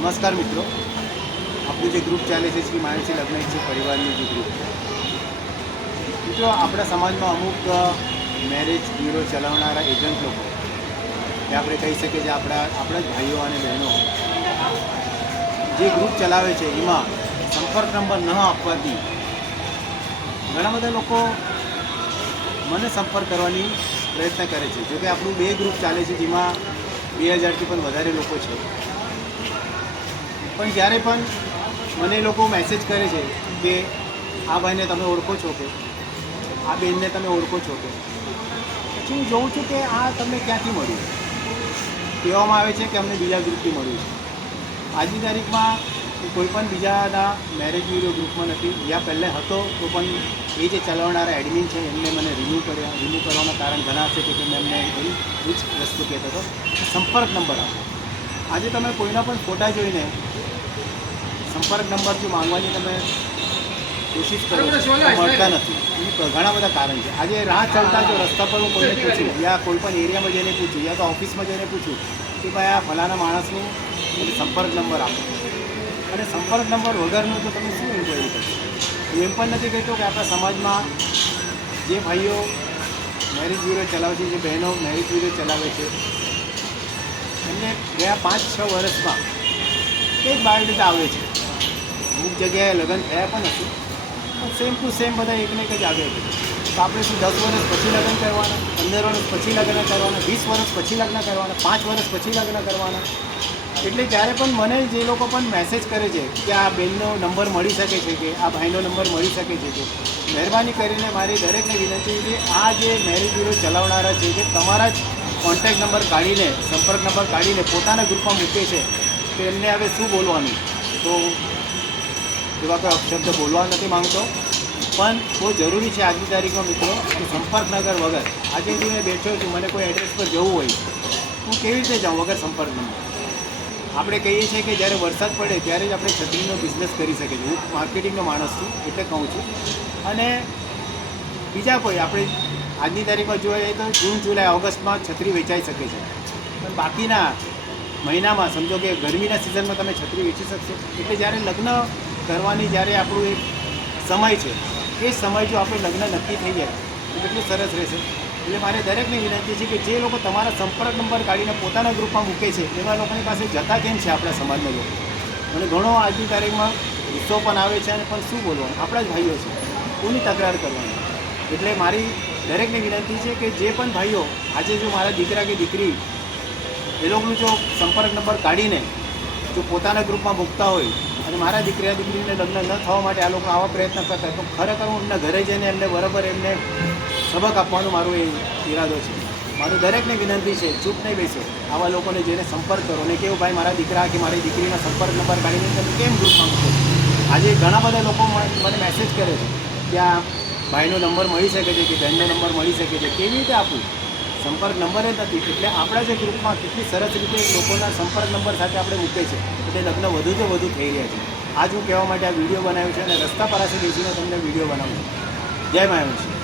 નમસ્કાર મિત્રો, આપણું જે ગ્રુપ ચાલે છે શ્રી માનસી લગ્ન ઇચ્છુક પરિવારનું જે ગ્રુપ મિત્રો, આપણા સમાજમાં અમુક મેરેજ બ્યુરો ચલાવનારા એજન્ટ લોકો એ આપણે કહી શકીએ કે આપણા જ ભાઈઓ અને બહેનો જે ગ્રુપ ચલાવે છે એમાં સંપર્ક નંબર ન આપવાથી ઘણા બધા લોકો મને સંપર્ક કરવાની પ્રયત્ન કરે છે. જોકે આપણું 2 ગ્રુપ ચાલે છે જેમાં 2000થી પણ વધારે લોકો છે. પણ જ્યારે પણ મને લોકો મેસેજ કરે છે કે આ ભાઈને તમે ઓળખો છો કે આ બેનને તમે ઓળખો છો કે, પછી હું જોઉં છું કે આ તમને ક્યાંથી મળ્યું. કહેવામાં આવે છે કે અમને બીજા ગ્રુપથી મળ્યું છે. આજની તારીખમાં કોઈ પણ બીજાના મેરેજ બ્યુરો ગ્રુપમાં નથી. જ્યાં પહેલાં હતો તો પણ એ જે ચલાવનારા એડમિન છે એમને મને રિન્યૂ કરવાનું કારણ ઘણા હશે કે મેં એમને એ જ વસ્તુ કહેતો હતો, સંપર્ક નંબર આપો. આજે તમે કોઈના પણ ફોટા જોઈને સંપર્ક નંબર જો માંગવાની તમે કોશિશ કરો મળતા નથી. એનું ઘણા બધા કારણ છે. આજે રાહ ચાલતા જો રસ્તા પર હું કોઈને પૂછું યા કોઈ પણ એરિયામાં જઈને પૂછું યા તો ઓફિસમાં જઈને પૂછું કે ભાઈ આ ફલાણા માણસનું સંપર્ક નંબર આપો, અને સંપર્ક નંબર વગરનું તો તમે શું ઇન્ક્વાયરી કરશો. હું એમ પણ નથી કહેતો કે આપણા સમાજમાં જે ભાઈઓ મેરેજ બ્યુરો ચલાવે છે, જે બહેનો મેરેજ બ્યુરો ચલાવે છે, એમને ગયા 5-6 વર્ષમાં એક બાયોડેટા આવે છે. અમુક જગ્યાએ લગ્ન થયા પણ હશે, પણ સેમ ટુ સેમ બધા એકને એક જ આવે છે. તો આપણે શું 10 વર્ષ પછી લગ્ન કરવાના, 15 વર્ષ પછી લગ્ન કરવાના, 20 વર્ષ પછી લગ્ન કરવાના, 5 વર્ષ પછી લગ્ન કરવાના? એટલે જ્યારે પણ મને જે લોકો પણ મેસેજ કરે છે કે આ બેનનો નંબર મળી શકે છે કે આ ભાઈનો નંબર મળી શકે છે, કે મહેરબાની કરીને મારી દરેકને વિનંતી છે કે આ જે મેરેજ બ્યુરો ચલાવનારા છે જે તમારા જ કોન્ટેક્ટ નંબર કાઢીને, સંપર્ક નંબર કાઢીને પોતાના ગ્રુપમાં મૂકે છે, તો એમને હવે શું બોલવાનું. તો એવા કોઈ અપશબ્દ બોલવા નથી માંગતો, પણ બહુ જરૂરી છે આજની તારીખમાં મિત્રો કે સંપર્ક નગર વગર આજે જો મેં બેઠો છું, મને કોઈ એડ્રેસ પર જવું હોય હું કેવી રીતે જાઉં વગર સંપર્ક નંબર? આપણે કહીએ છીએ કે જ્યારે વરસાદ પડે ત્યારે જ આપણે છત્રીનો બિઝનેસ કરી શકીએ છીએ. હું માર્કેટિંગનો માણસ છું એટલે કહું છું. અને બીજા કોઈ આપણે આજની તારીખમાં જોઈએ તો જૂન, જુલાઈ, ઓગસ્ટમાં છત્રી વેચાઈ શકે છે, પણ બાકીના મહિનામાં સમજો કે ગરમીના સિઝનમાં તમે છત્રી વેચી શકશો. એટલે જ્યારે લગ્ન કરવાની જ્યારે આપણું એક સમય છે, એ સમય જો આપણે લગ્ન નક્કી થઈ જાય તો કેટલું સરસ રહેશે. એટલે મારે દરેકને વિનંતી છે કે જે લોકો તમારા સંપર્ક નંબર કાઢીને પોતાના ગ્રુપમાં મૂકે છે એવા લોકોની પાસે જતા કેમ છે આપણા સમાજના લોકો? મને ઘણો આજની તારીખમાં ગુસ્સો પણ આવે છે, અને પણ શું બોલવાનું, આપણા જ ભાઈઓ છે, કોની તકરાર કરવાની. એટલે મારી દરેકને વિનંતી છે કે જે પણ ભાઈઓ આજે જો મારા દીકરા કે દીકરી એ લોકોનું જો સંપર્ક નંબર કાઢીને જો પોતાના ગ્રુપમાં મૂકતા હોય અને મારા દીકરા દીકરીને લગ્ન ન થવા માટે આ લોકો આવા પ્રયત્ન કરતા હોય તો ખરેખર હું એમના ઘરે જઈને એમને બરાબર એમને સબક આપવાનો મારો એ ઈરાદો છે. મારું દરેકને વિનંતી છે, ચૂપ નહીં બેસો. આવા લોકોને જેને સંપર્ક કરો ને કેવું ભાઈ મારા દીકરા કે મારી દીકરીના સંપર્ક નંબર કાઢીને તમે કેમ ગ્રુપમાં મૂકો? આજે ઘણા બધા લોકો મને મેસેજ કરે છે કે આ ભાઈનો નંબર મળી શકે છે કે બહેનનો નંબર મળી શકે છે. કેવી રીતે આપું? સંપર્ક નંબર જ નથી. એટલે આપણા જે ગ્રુપમાં કેટલી સરસ રીતે લોકોના સંપર્ક નંબર સાથે આપણે મૂકે છે એટલે લગ્ન વધુ વધુ થઈ રહ્યા છે. આજ હું કહેવા માટે આ વિડીયો બનાવ્યો છે અને રસ્તા પર બેસીને તમને વિડીયો બનાવું છું. જય માયાવંશી.